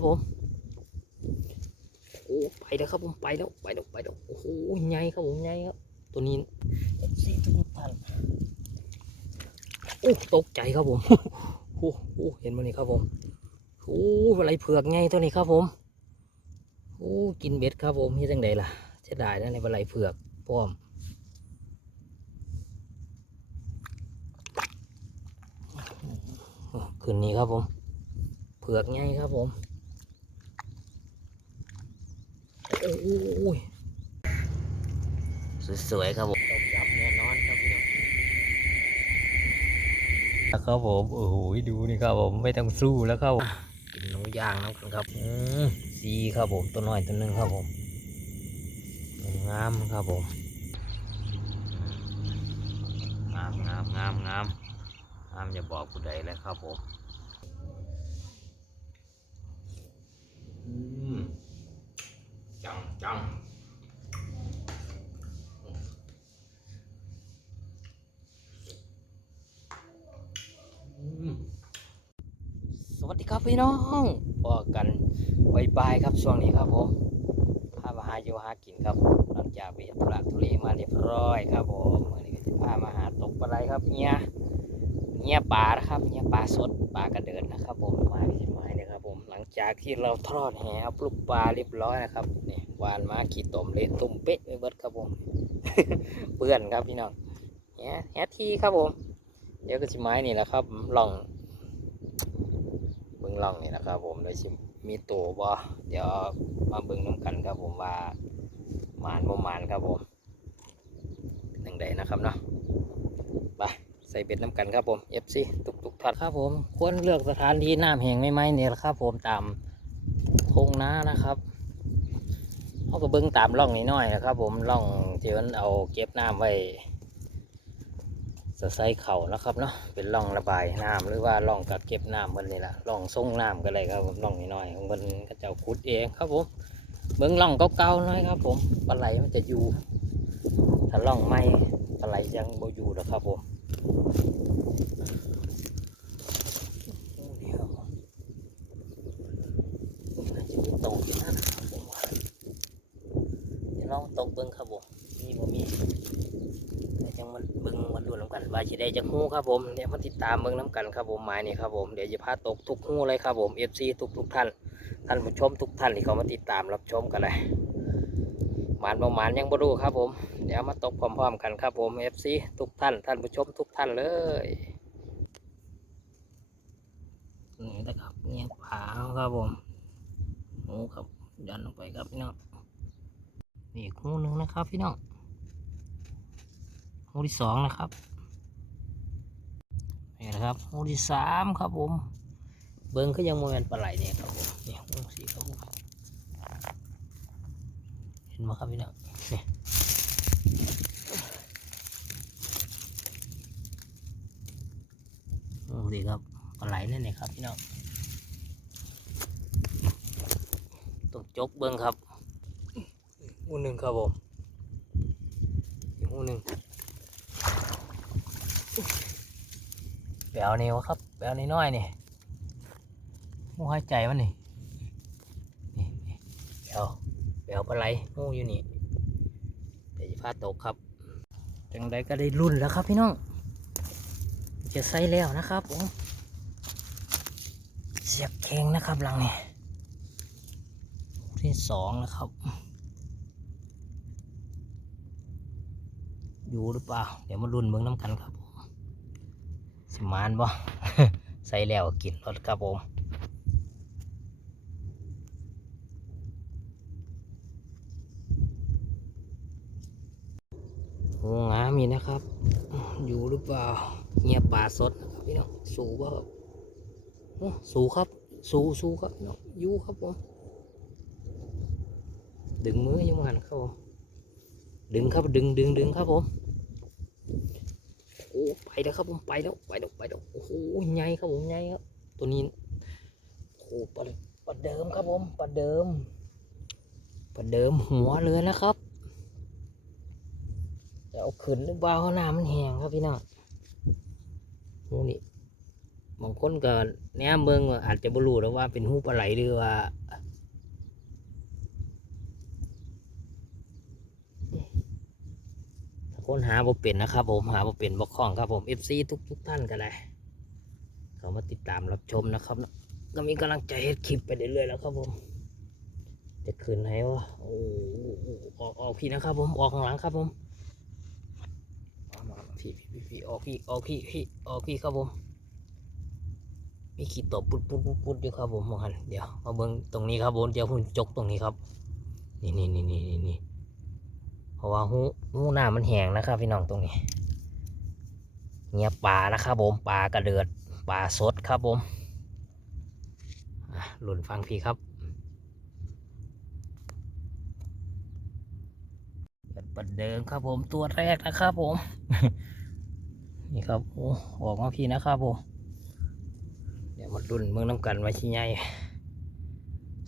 ครับผมโอ้ไปแล้วครับผมไปแล้วไปแล้วไปแล้วโอ้โหใหญ่ครับผมใหญ่ครับ ตัวนี้สี่ทุกท่านโอ้ตกใจครับผมโอ้โหเห็นมันนี่ครับผมโอ้อะไรเผือกไงตัวนี้ครับผมโอ้กินเบ็ดครับผมเฮ็ดจังไดล่ะเสียดายนะในอะไรเผือกพร้อมคืนนี้ครับผม เผือกไงครับผม โอ้โหสวยๆครับผมต้มยำแน่นอนครับพี่น้องครับผมโอ้โหดูนี่ครับผมไม่ต้องสู้แล้วครับผมกินหนูย่างน้ำกันครับอืมสีครับผมตัวน้อยตัวหนึงครับผมงามครับผมงามงามงามงามงามอย่าบอกผู้ใดเลยครับผมอืม จังสวัสดีครับพี่น้องบอกกันบายๆครับช่วงนี้ครับผมพามาหาอยู่หากินครับ หลังจากไปเห็นธุระทุเลมาเรียบร้อยครับผมวันนี้ก็จะพามาหาตกปลาไหลครับเนี่ยเนี่ยปลานะครับเนี่ยปลาสดปลากระเดินนะครับ ผมมาที่ไม้เนี่ยครับ ผมหลังจากที่เราทอดแหเอาปลูกปลาเรียบร้อยนะครับเนี่ย วานมาขีดตมเละตุ่มเป๊ะไปเบิดครับผมเปื่อนครับพี่น้องแหแหทีครับผม เดี๋ยวก็สิไม้นี่แหละครับล่องเบิ้งล่องนี่นะครับผมโดยสิมีตัวบ่เดี๋ยวมาเบิ้งน้ำกันครับผมว่าหมานบ่หมานครับผมเป็นจังใดนะครับเนาะไปใส่เบ็ดน้ำกันครับผม FC ตุกตุกทัดครับผม ควรเลือกสถานที่น้ำแห้งไม่ไหมเนี่ยละครับผมตามทงน้านะครับ เขาก็เบิ้งตามร่องนี้หน่อยนะครับ ผมร่องที่มันเอาเก็บน้ำไว้สะไซเข่านะครับเนาะเป็นร่องระบายน้ำหรือว่าร่องกักเก็บน้ำมันนี่แหละร่องส่งน้ำก็เลยครับผมร่องน้อยๆของมันก็จะขุดเองครับผมเบื้งร่องเก่าๆน้อยครับ ผมปลาไหลมันจะอยู่ถ้าร่องไม่ปลาไหลยังบ่อยู่หรอกครับผมโอ้ดีครับผมน่าจะมีตกอยู่นะครับผมว่าเดี๋ยวลองตกเบิ้งครับผมมีบ่มี เดี๋ยวจังมันเบิ่งมันดูน้ำกัน ว่าสิได้จักฮู้ครับผมเดี๋ยวมาติดตามเบิ่งน้ำกันครับผมหมายนี่ครับผมเดี๋ยวจะพาตกทุกฮู้เลยครับผม FC ทุกทุกท่านท่านผู้ชมทุกท่านที่เขามาติดตามรับชมกันเลยหมานประมาณยังบ่รู้ครับผม เดี๋ยวมาตกพร้อมๆกันครับผม FC ทุกท่านท่านผู้ชมทุกท่านเลยนี่นะครับเนี่ยผาครับผมโอ้ครับยันลงไปครับพี่น้องนี่อีกฮู้หนึงนะครับพี่น้องหูที่สองนะครับ นี่นะครับหูที่สามครับผม เบิ้งก็ยังโมเมนปลาไหลเนี่ยครับผมนี่หูสี่ครับผมเห็นไหมครับพี่น้องนี่หูดีครับปลาไหลนั่นเองครับพี่น้องต้องจกเบิ้งครับหูหนึ่งครับผมอีกหูหนึ่ง แปลวนี่วะครับแปลวนี่น้อยนี่หูหายใจวะนี่นี่นี่แปลวแปลวปลาไหลหูอยู่นี่เดี๋ยวจะพาตกครับจังใดก็ได้รุ่นแล้วครับพี่น้อง จะใส่แล้วนะครับผมเสียบเข่งนะครับหลังนี่ที่สองนะครับ อยู่หรือเปล่า เดี๋ยวมารุ่นเบิ่งน้ำกันครับผม สิมานบ่ ใส่แล้วกินรถครับผมโอ้งามีนะครับ อยู่หรือเปล่าเงียบป่าสดนะครับพี่น้องสูบ่ครับสูครับ สูสูครับพี่น้องยู่ครับผมดึงมือยังมันครับผมดึงครับดึงดึงดึงครับผม โอ้ไปแล้วครับผมไปแล้วไปแล้วไปแล้วโอ้โหใหญ่ครับผมใหญ่ครับ ตัวนี้โอ้ปลาปลาเดิมครับผมปลาเดิมปลาเดิมหัวเลยนะครับจะเอาขึ้นหรือเปล่าเพราน้ำมันแห้งครับพี่น้องโอ้นี่บางคนก็แนมเบิ่งอาจจะบ่รู้แล้วว่าเป็นหูปลาไหลหรือว่าถ้า คนหาบ่เป็นนะครับ ผมหาบ่เป็นบ่คล่องครับผม FC ทุกทุกท่านก็ได้เขามาติดตามรับชมนะครับก็มีกำลังใจให้คลิปไปเรื่อยๆแล้วครับผม จะคืนไหนวะโอ้ออกออกพี่นะครับ ผมออกข้างหลังครับผมมาพี่พี่พี่ออกพี่ออกพี่พี่ออกพี่ครับผมมีขีดตบปุ๊ดปุ๊ดปุดปุดอยู่ครับผมมองหันเดี๋ยวมาเบิ้งตรงนี้ครับผมเดี๋ยวผมจกตรงนี้ครับ นี่นี่นี่นี่นี่ เพราะว่าหูหูหน้ามันแห้งนะครับพี่น้องตรงนี้เงียบปลานะครับผมปลากระเดือดปลาสดครับผมหลุนฟังพี่ครับประเดิมครับผมตัวแรกนะครับผม นี่ครับโอ้ออกมาพี่นะครับผมเดี๋ยวมาดุนเมืองน้ำกันไว้ที่ใหญ่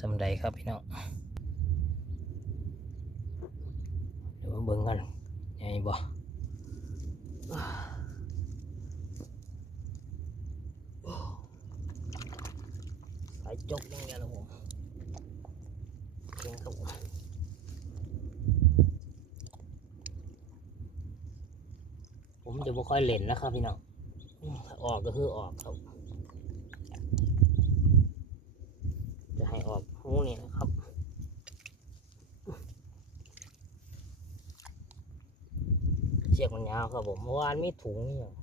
สำใดครับพี่น้อง เดี๋ยวมาเบิ่งกันใหญ่บ่สายจกยังเดียวนะผมเก่งครับผมผมจะไม่ค่อยเล่นนะครับพี่น้องออกก็คือออกครับ จะให้ออกหูนี่นะครับ เชือกมันยาวครับผมเมื่อวานมีถุงนี่อย่าง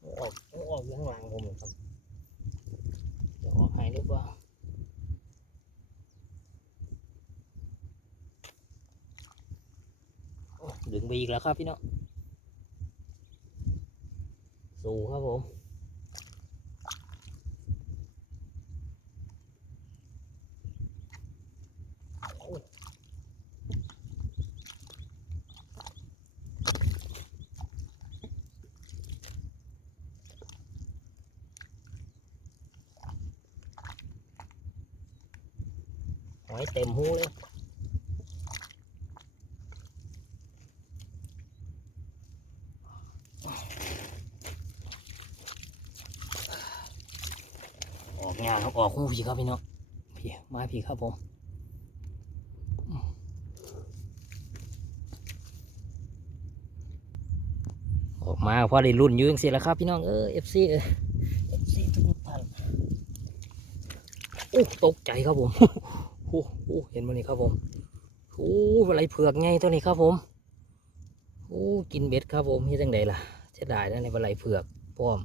เออกออกข้างหลังผมครับจะออกให้หรือเปล่าดึงไปอีกแล้วครับพี่น้อง สู่ครับผม อยเต็มหูเลยออกงานออกคู่พี่ครับพี่น้องพี่มาพี่ครับผมออกมาพอได้รุ่นยืงสิแล้วครับพี่น้องเออเอฟซีเออเอฟซีทุกท่านโอ้ตกใจครับผม โอ้โหเห็นมันนี่ครับผมโอ้อะไรเผือกไงตัวนี้ครับผมโอ้กินเบ็ดครับผมนี่จังไดล่ะจะได้แล้วในปลาไหลเผือกพร้อม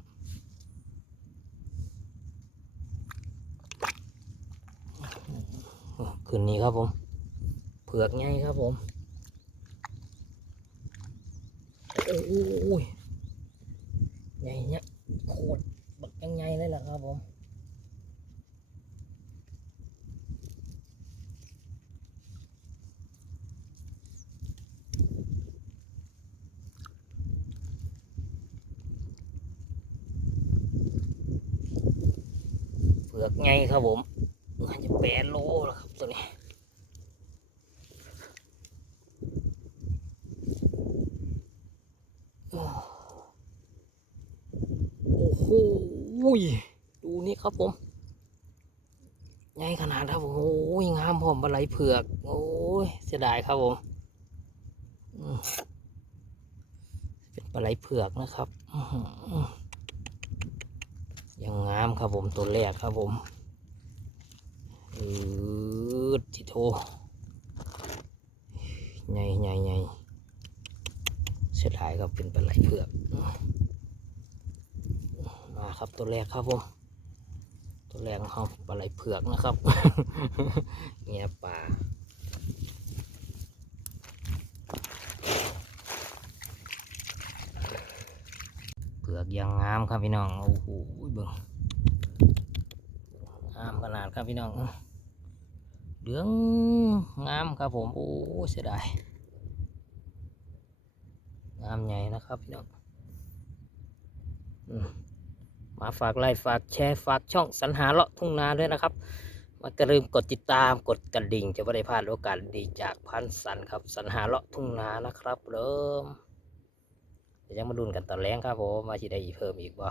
คืนนี้ครับผมเผือกไงครับผมโอ้ยใหญ่เนี่ยโคตรบักยังไงเลยล่ะครับผม ไงครับผมน่าจะแปดโลแล้วครับตัวนี้โอ้โหดูนี่ครับผมใหญ่ขนาดครับผมโอ้ยงามผมปลาไหลเผือก โอ้ยเสียดายครับผมเป็นปลาไหลเผือกนะครับอื ยังงามครับผมตัวแรกครับผมอืดจิโทใหญ่ใหญ่ใหญ่เสียดายครับเป็นปลาไหลเผือกมาครับตัวแรกครับผมตัวแรกของเขาปลาไหลเผือกนะครับเงียปลา อกยังงามครับพี่น้องโอ้โหเบิ่งงามขนาดครับพี่น้องเหลืองงามครับผมโอ้เสียดายงามใหญ่นะครับพี่น้องมาฝากไลค์ฝากแชร์ฝากช่องสรรหาเลาะทุ่งนาด้วยนะครับมากระลืมกดติดตามกดกระดิ่ง จะไม่ได้พลาดโอกาสดีจากพันสันครับสรรหาเลาะทุ่งนานะครับเริ่ม ยังมาลุ้นกันตอนแรงครับผมมาสิได้อีกเพิ่มอีกบ่